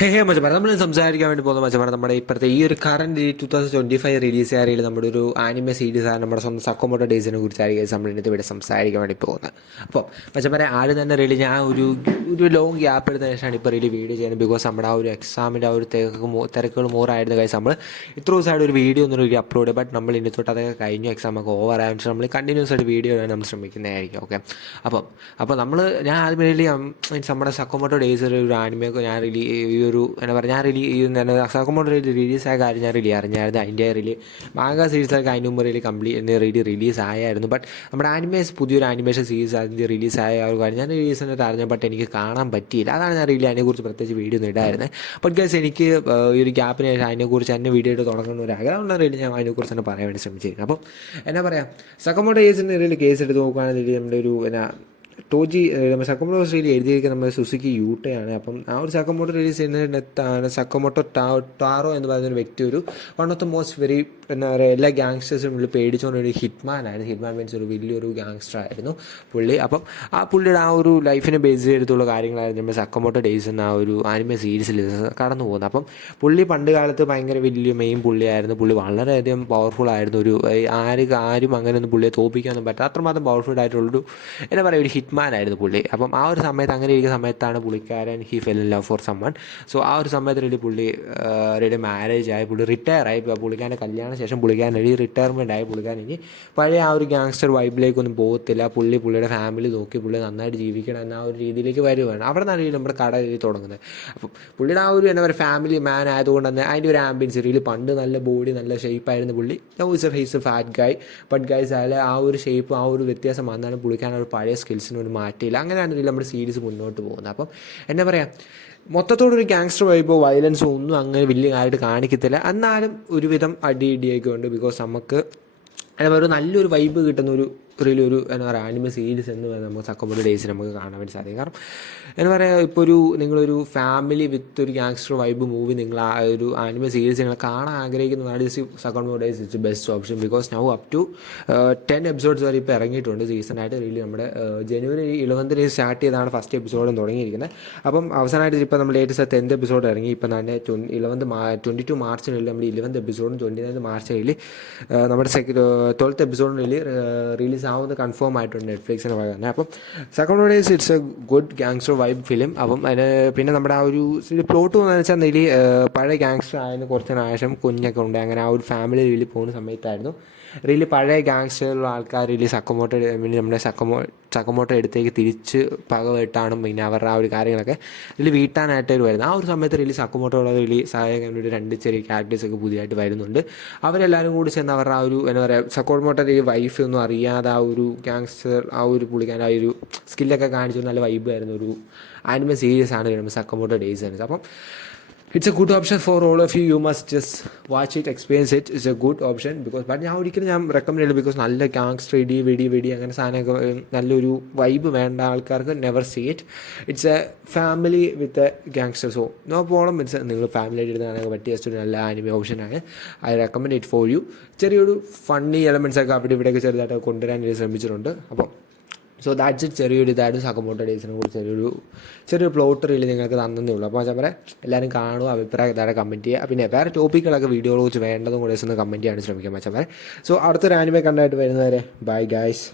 മച്ചമാരെ നമ്മൾ സംസാരിക്കാൻ വേണ്ടി പോകുന്ന മച്ചമാരെ നമ്മുടെ ഇപ്പോഴത്തെ ഈ ഒരു കറണ്ട് 2025 റിലീസ് ആയാലും നമ്മുടെ ഒരു ആനിമെ സീരീസ് ആണ് നമ്മുടെ സ്വന്തം സക്കോമോട്ടോ ഡേയ്സിനെ കുറിച്ചായിരിക്കും നമ്മൾ ഇന്നത്തെ ഇവിടെ സംസാരിക്കാൻ വേണ്ടി പോകുന്നത്. അപ്പോൾ മച്ചമാരെ ആദ്യം തന്നെ റിലീസ് ഞാൻ ഒരു ലോങ് ഗ്യാപ്പ് എടുത്ത ശേഷമാണ് ഇപ്പോൾ റിലീ വീഡിയോ ചെയ്യുന്നത്. ബിക്കോസ് നമ്മുടെ ആ ഒരു എക്സാമിൻ്റെ ആ ഒരു തിരക്കുകൾ മോറായിരുന്ന കാര്യം നമ്മൾ ഇത്ര ദിവസമായിട്ട് ഒരു വീഡിയോ ഒന്നും റിലീ അപ്ലോഡ് ചെയ്യും. ബട്ട് നമ്മൾ ഇനി തൊട്ട് അതൊക്കെ കഴിഞ്ഞു, എക്സാമൊക്കെ ഓവർ ആയിട്ട് നമ്മൾ കണ്ടിന്യൂസ് ആയിട്ട് വീഡിയോ ഇടാൻ നമ്മൾ ശ്രമിക്കുന്നതായിരിക്കും. ഓക്കെ, അപ്പോൾ ഞാൻ ആദ്യം റിലീ മീൻസ് നമ്മുടെ സക്കോമോട്ടോ ഡേയ്സ് ഒരു ആനിമയൊക്കെ ഞാൻ ഈ ഒരു എന്താ പറയുക ഞാൻ സക്കോമോട്ടോ റിലീസായ കാര്യം ഞാൻ അറിഞ്ഞായിരുന്നു. അതിൻ്റെ മാങ്ക സീരീസൊക്കെ അതിന് മുമ്പ് റിലീസ് ആയായിരുന്നു. ബട്ട് നമ്മുടെ പുതിയൊരു ആനിമേഷൻ സീരീസ് അതിൻ്റെ റിലീസായ ഒരു കാര്യം ഞാൻ റിലീസിനായിട്ട് അറിഞ്ഞ, ബട്ട് എനിക്ക് കാണാൻ പറ്റിയില്ല. അതാണ് ഞാൻ അതിനെക്കുറിച്ച് പ്രത്യേകിച്ച് വീഡിയോ ഒന്നും ഇടായിരുന്നത്. ബട്ട് ഗൈസ് എനിക്ക് ഈ ഒരു ഗ്യാപ്പിന് ശേഷം അതിനെക്കുറിച്ച് തന്നെ വീഡിയോ ഇട്ട് തുടങ്ങുന്ന ഒരു ആഗ്രഹം ഉണ്ടെങ്കിൽ ഞാൻ അതിനെക്കുറിച്ച് തന്നെ പറയാൻ വേണ്ടി ശ്രമിച്ചിരിക്കുന്നത്. അപ്പം എന്നാ പറയുക, സക്കോമോട്ടോ ഡേയ്സിൻ്റെ കേസ് എടുത്ത് നോക്കുകയാണെങ്കിൽ നമ്മുടെ ഒരു നമ്മുടെ സക്കോമോട്ടോ റീൽ എഴുതിയിരിക്കുന്നത് നമ്മുടെ സുസുക്കി യൂട്ടയാണ്. അപ്പം ആ ഒരു സക്കോമോട്ടോ റിലീസ് ചെയ്യുന്ന സക്കോമോട്ടോ ടാറോ എന്ന് പറയുന്നൊരു വ്യക്തി ഒരു one of the most very എന്താ പറയുക എല്ലാ ഗ്യാങ്സ്റ്റേഴ്സും പുള്ളി പേടിച്ചുകൊണ്ട് ഒരു ഹിറ്റ്മാൻ ആയിരുന്നു. ഹിറ്റ്മാൻ മീൻസ് ഒരു വലിയൊരു ഗ്യാങ്സ്റ്റർ ആയിരുന്നു പുള്ളി. അപ്പം ആ പുള്ളിയുടെ ആ ഒരു ലൈഫിനെ ബേസ് ചെയ്തിട്ടുള്ള കാര്യങ്ങളായിരുന്നു നമ്മുടെ സക്കോമോട്ടോ ഡേയ്സ് എന്ന ആ ഒരു ആനിമെ സീരീസിൽ കടന്നു പോകുന്നത്. അപ്പം പുള്ളി പണ്ട് കാലത്ത് ഭയങ്കര വലിയ മെയിൻ പുള്ളിയായിരുന്നു. പുള്ളി വളരെയധികം പവർഫുൾ ആയിരുന്നു. ഒരു ആരും അങ്ങനെയൊന്നും പുള്ളിയെ തോൽപ്പിക്കാനൊന്നും പറ്റാത്ത അത്രമാത്രം പവർഫുൾ ആയിട്ടുള്ളൊരു എന്താ പറയുക ഒരു ഹിറ്റ്മാൻ ആയിരുന്നു പുള്ളി. അപ്പം ആ ഒരു സമയത്ത് അങ്ങനെ ഇരിക്കുന്ന സമയത്താണ് പുള്ളിക്കാരൻ he fell in love for someone. So ആ ഒരു സമയത്ത് പുള്ളി മാരേജ് ആയി, പുള്ളി റിട്ടയർ ആയി. പുള്ളിക്കാരൻ്റെ കല്യാണ ശേഷം പുള്ളിക്കാരൻ റിട്ടയർമെൻ്റ് ആയി. പുള്ളിക്കാരൻ ഇനി പഴയ ആ ഒരു ഗ്യാങ്സ്റ്റർ വൈബിലേക്കൊന്നും പോകത്തില്ല. പുള്ളിയുടെ ഫാമിലി നോക്കി പുള്ളി നന്നായിട്ട് ജീവിക്കണം എന്ന ആ ഒരു രീതിയിലേക്ക് വരുവാണ്. അവിടെ നിന്നാണ് നമ്മുടെ കട തുടങ്ങുന്നത്. അപ്പം പുള്ളിയുടെ ആ ഒരു എന്താ പറയുക ഫാമിലി മാൻ ആയതുകൊണ്ട് തന്നെ അതിൻ്റെ ഒരു ആംബിയൻസ് പണ്ട് നല്ല ബോഡി നല്ല ഷേപ്പായിരുന്നു പുള്ളി. He's a fat guy. But guys അയാൾ ആ ഒരു ഷേപ്പ് ആ ഒരു വ്യത്യാസം വന്നാലും പുള്ളിക്കാരൻ ഒരു പഴയ സ്കിൽസിന് ഒരു മാറ്റിയില്ല. അങ്ങനെയാണ് നമ്മുടെ സീരീസ് മുന്നോട്ട് പോകുന്നത്. അപ്പം എന്താ പറയുക, മൊത്തത്തോടൊരു ഗ്യാങ്സ്റ്റർ വൈബോ വയലൻസോ ഒന്നും അങ്ങനെ വലിയ കാര്യമായിട്ട് കാണിക്കത്തില്ല. എന്നാലും ഒരുവിധം അടിയൊക്കെ ഉണ്ട്. ബിക്കോസ് നമുക്ക് എന്താ പറയുക നല്ലൊരു വൈബ് കിട്ടുന്ന ഒരു എന്താ പറയുക ആനിമെ സീരീസ് എന്ന് പറയുന്നത് നമുക്ക് സക്കോമോട്ടോ ഡേയ്സ് നമുക്ക് കാണാൻ വേണ്ടി സാധിക്കും. കാരണം എന്താ പറയുക, ഇപ്പോൾ നിങ്ങളൊരു ഫാമിലി വിത്ത് ഒരു ഗ്യാങ്സ്റ്റർ വൈബ് മൂവി നിങ്ങൾ ആ ഒരു ആനിമെ സീരീസ് നിങ്ങൾ കാണാൻ ആഗ്രഹിക്കുന്നതാണ് Sakamoto Days it's best option. Because now up to 10 episodes വരെ ഇപ്പോൾ ഇറങ്ങിയിട്ടുണ്ട് സീസണായിട്ട്. നമ്മുടെ ജനുവരി 11 സ്റ്റാർട്ട് ചെയ്താണ് ഫസ്റ്റ് എപ്പിസോഡും തുടങ്ങിയിരിക്കുന്നത്. അപ്പം അവസാനമായിട്ട് ഇപ്പോൾ നമ്മൾ ലേറ്റസ്റ്റ് 10th എപ്പിസോഡ് ഇറങ്ങി. ഇപ്പം തന്നെ 22 മാർച്ചിനുള്ളിൽ നമ്മുടെ 11th എപ്പിസോഡും 29 മാർച്ചിനുള്ളിൽ നമ്മുടെ 12th എപ്പിസോഡിനുള്ളിൽ റിലീസ് ആവുന്നത് കൺഫേം ആയിട്ടുണ്ട് നെറ്റ്ഫ്ലിക്സിന് പറയുന്നത്. അപ്പം Sakamoto Days it's a good gangster vibe film. അപ്പം അതിന് പിന്നെ നമ്മുടെ ആ ഒരു പ്ലോട്ട് എന്ന് വെച്ചാൽ പഴയ ഗ്യാങ്സ്റ്റർ ആയതിന് കുറച്ച് ശേഷം കുഞ്ഞൊക്കെ ഉണ്ട്. അങ്ങനെ ആ ഒരു ഫാമിലി രീതിയിൽ പോകുന്ന സമയത്തായിരുന്നു പഴയ ഗ്യാങ്സ്റ്ററുള്ള ആൾക്കാർ സക്കോമോട്ടോ നമ്മുടെ സക്കോമോട്ടോ അടുത്തേക്ക് തിരിച്ച് പകവെട്ടാണ് പിന്നെ അവരുടെ ആ ഒരു കാര്യങ്ങളൊക്കെ വീട്ടാനായിട്ട് വരുന്നത്. ആ ഒരു സമയത്ത് സക്കോമോട്ടോയുള്ള സഹായിക്കാൻ വേണ്ടി 2 ചെറിയ ക്യാരക്ടേഴ്സൊക്കെ പുതിയതായിട്ട് വരുന്നുണ്ട്. അവരെല്ലാവരും കൂടി ചെന്ന് അവരുടെ ആ ഒരു എന്താ പറയുക സക്കോമോട്ടോയുടെ വൈഫ് ഒന്നും അറിയാതെ ആ ഒരു ഗ്യാങ്സ്റ്റർ ആ ഒരു പുള്ളിക്കാൻ ആ ഒരു സ്കില്ലൊക്കെ കാണിച്ചു നല്ല വൈബായിരുന്നു. ഒരു ആനിമെ സീരീസ് ആണ് സക്കോമോട്ടോ ഡേയ്സ് ആണ്. അപ്പം it's a good option for all of you. You must just watch it, experience it. It's a good option because but ഞാൻ ഒരിക്കലും റെക്കമെൻഡ് ചെയ്യില്ല. ബിക്കോസ് നല്ല ഗ്യാങ്സ്റ്റർ വെടി അങ്ങനെ സാധനമൊക്കെ നല്ലൊരു വൈബ് വേണ്ട ആൾക്കാർക്ക് never see it. It's a family with a gangster. So no problem. നിങ്ങൾ ഫാമിലി ആയിട്ട് ഇരുന്നാണെങ്കിൽ പറ്റിയ ഒരു നല്ല ആനിമെ ഓപ്ഷനാണ്. I recommend it for you. ചെറിയൊരു ഫണ്ണി എലമെൻറ്റ്സ് ഒക്കെ അവിടെ ഇവിടെയൊക്കെ ചെറുതായിട്ട് കൊണ്ടുവരാൻ ശ്രമിച്ചിട്ടുണ്ട്. അപ്പം സോ ദാറ്റ്സ് ഇറ്റ്. ഇതായിരുന്നു സക്കോമോട്ടോ ഡേയ്സിനെ കുറിച്ച് ചെറിയൊരു പ്ലോട്ട് റീൽ നിങ്ങൾക്ക് തന്നേ ഉള്ളൂ. അപ്പോൾ ഞാൻ എല്ലാവരും കാണുക, അഭിപ്രായം താഴെ കമൻറ്റ് ചെയ്യുക. പിന്നെ വേറെ ടോപ്പിക്കുകളൊക്കെ വീഡിയോകളെ കുറിച്ച് വേണ്ടതും കൂടെ ഒന്ന് കമൻറ്റ് ചെയ്യാൻ ശ്രമിക്കാം മച്ചാൻ. സോ അടുത്തൊരു ആനിമെ കണ്ടായിട്ട് വരുന്നവരെ ബൈ ഗൈസ്.